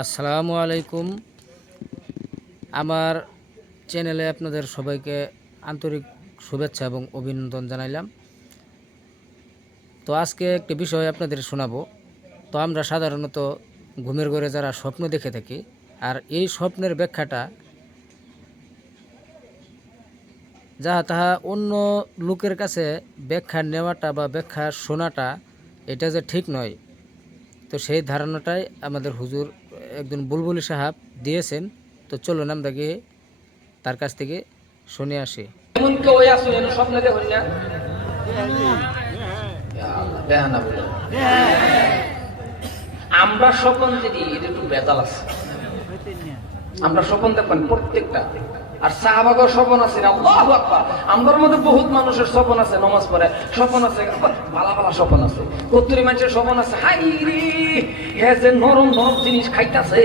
আসসালামু আলাইকুম। আমার চ্যানেলে আপনাদের সবাইকে আন্তরিক শুভেচ্ছা এবং অভিনন্দন জানাইলাম। তো আজকে একটি বিষয় আপনাদের শোনাবো। তো আমরা সাধারণত ঘুমের ঘরে যারা স্বপ্ন দেখে থাকি, আর এই স্বপ্নের ব্যাখ্যাটা যাহা তাহা অন্য লোকের কাছে ব্যাখ্যা নেওয়াটা বা ব্যাখ্যা শোনাটা এটা যে ঠিক নয়, তো সেই ধারণাটাই আমাদের হুজুর একজন বুলবুলি সাহেব দিয়েছেন। তো চলুন আমরা গিয়ে তার কাছ থেকে শুনে আসি। এমন কেউ আসো যেন স্বপ্নে দেখুন না দেখা না বলে আমরা স্বপন যদি এটা একটু বেতাল আছে। আমরা স্বপন দেখবেন প্রত্যেকটা, আর সাহাবাগর স্বপন আছে না। আল্লাহু আকবার। আমরার মধ্যে বহুত মানুষের স্বপন আছে, নামাজ পড়ে স্বপন আছে, ভালা ভালা স্বপন আছে। কত্তরি মানুষের স্বপন আছে, হাই রে হে যে নরম নরম জিনিস খাইতাছে,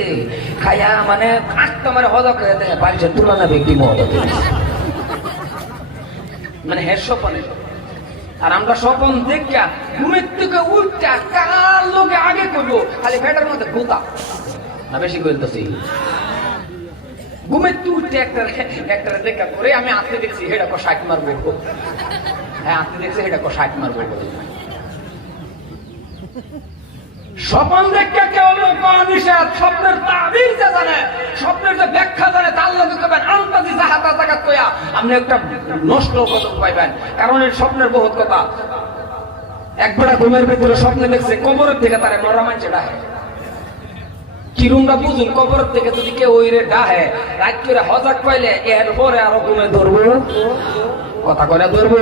খাইয়া মানে কাটটা মারে হজা করে দেয় বাড়িতে তুলনা ব্যক্তি মহল মানে হের স্বপনে। আর আমরা স্বপন দেখা ঘুমের থেকে উঠটা কার লোকে আগে করবো, খালি পেটের মধ্যে গোতা না বেশি করতেছি। ঘুমের থেকে উঠতে একটা দেখা করে আমি আঁকতে দেখছি হেটা কো 60 মারবো। হ্যাঁ আঁকতে দেখছি হেটা কো 60 মারবো। স্বপন দেখা কেউ লোক নিষেধ। স্বপ্নের তাবির যে জানে, স্বপ্নের যে ব্যাখ্যা জানে, তার লোকে কবেন আন্তাজি জাহাতা জাগাত কইয়া আপনি একটা নষ্ট কত পাইবেন। কারণ এই স্বপ্নের বহুত কথা। একবার ঘুমের ভিতরে স্বপ্নে দেখছে কবরের থেকে তারে মরা মানুষে ডাহে। কিরুমরা বুঝুন, কবরের থেকে যদি কেউ ওই রে ডাহে রাত করে হজাক পাইলে এর পরে আরো ঘুমে ধরবো, কথা করে ধরবো।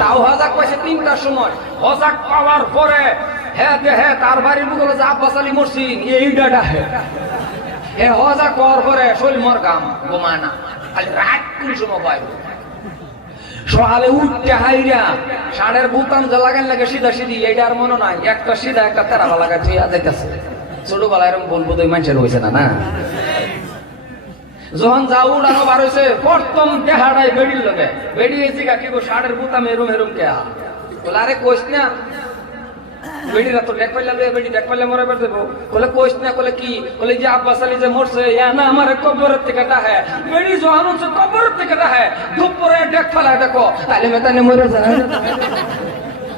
তাও হজাক পাইছে 3টার সময়। হজাক পাওয়ার পরে হ্যাঁ হ্যাঁ তার বাড়ির মুখে যে আব্বাস আলী মরসিন এইটা ডাহে। হ্যাঁ হজাক পাওয়ার পরে শরীর মর গাম ঘুমায় না, খালি রাত কোন সময় পাইব। সকালে উঠতে হাইরা ষাঁড়ের বুতাম যে লাগান লাগে সিধা সিধি, এইটা আর মনে নাই। একটা সিধা একটা তেরাবা লাগাই তুই যাইতেছে। ছোটবেলায় এরকম বলবো তো মানুষের হয়েছে না। যখন যা উড়ানো বার হয়েছে প্রথম দেহাটাই বেড়ির লগে বেড়িয়েছি কি গো ষাঁড়ের বুতাম এরম এরম কে বলে আরে কইস না বেড়িরা তো ডেক পাইলে বেড়ি ডেক পাইলে মরে বেড়ে দেবো। বলে কইস না, বলে কি, বলে যে আব্বাস আলী যে মরছে না আমার কবরের থেকে ডাহে। বেড়ি যখন হচ্ছে কবরের থেকে ডাহে দুপুরে ডেক ফেলা দেখো তাইলে মেতানে মরে যায়।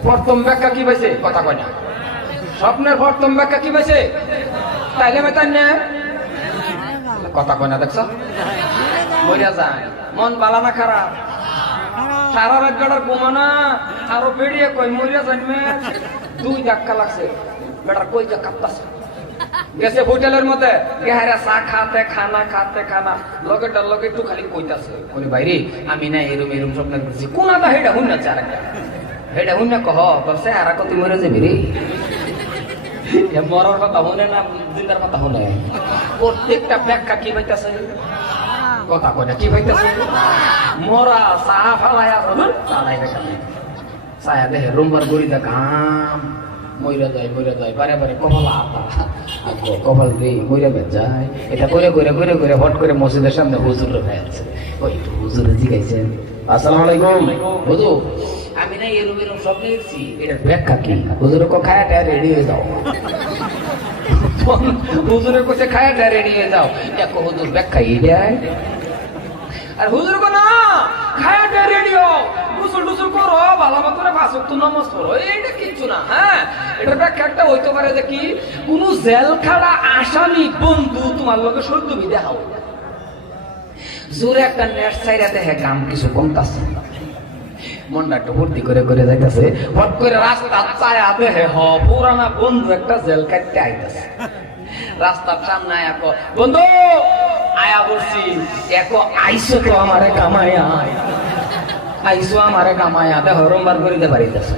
প্রথম ব্যাখ্যা কি পাইছে, কথা কয় না। স্বপ্নের প্রথম ব্যাখ্যা কি পাইছে, তাইলে মেতানে কথা কয় না। দেখছো মরিয়া যায়। মন বালা না খারাপ, সারা রাত বেড়ার ঘুমানা আরো বেরিয়ে কই মরিয়া জানবে। 2 ধাক্কা লাগছে, বেটার কই যা কাঁপতাছে। গেছে হোটেলের মধ্যে গেহারা চা খাতে খানা খাতে খানা লগেটার লগে একটু খালি কইতাছে, বলি বাইরে আমি না এরম এরম স্বপ্ন দেখছি। কোনাটা হেডা হুন না, আরেকটা হেডা হুন না কহ বলছে আর কত মরে যাবি রে। মরার কথা শুনে না জিন্দার কথা শুনে। প্রত্যেকটা ব্যাখ্যা কি পাইতেছে, কথা কয় না কি পাইতেছে। মরা চাহা ফালাইয়া ছায়া দেখে রুমবার গড়িতে ঘাম মইরা যায় বারে বারে কপাল আতা কপাল রে মইরা যায়। এটা করে করে করে করে হট করে মসজিদের সামনে হুজুর হয়েছে। ওই হুজুরে জিগাইছেন আসসালামু আলাইকুম হুজুর আমি না এরম এরম স্বপ্নে দেখছি, এটার ব্যাখ্যা কি? হুজুর কো খায়াটা রেডি হয়ে যাও। হুজুরের কাছে খায়াটা রেডি হয়ে যাও। দেখো হুজুর ব্যাখ্যা এই দেয়। আর হুজুর কো না খায়াটা রেডি হও, গোসল টোসল করো, ভালো মতো 5 ওয়াক্ত নামাজ পড়ো, এইটা কিচ্ছু না। হ্যাঁ এটার ব্যাখ্যা একটা হইতে পারে যে কি কোন জেল খাড়া আসামি বন্ধু তোমার লগে সদ্য বিদে হও, জোরে একটা নেট সাইরা দেখে কাম কিছু কমতাছে, মনটা একটু ভর্তি করে করে যাইতেছে। হট করে রাস্তা চায়া দেখে হ পুরানা বন্ধু একটা জেল কাটতে আইতেছে। রাস্তার সামনে আয়া কো বন্ধু আয়া বলছি এক আইসো তো আমারে কামায়া, আইসো আমারে কামায়া দেখো রোমবার করিতে পারিতেছে।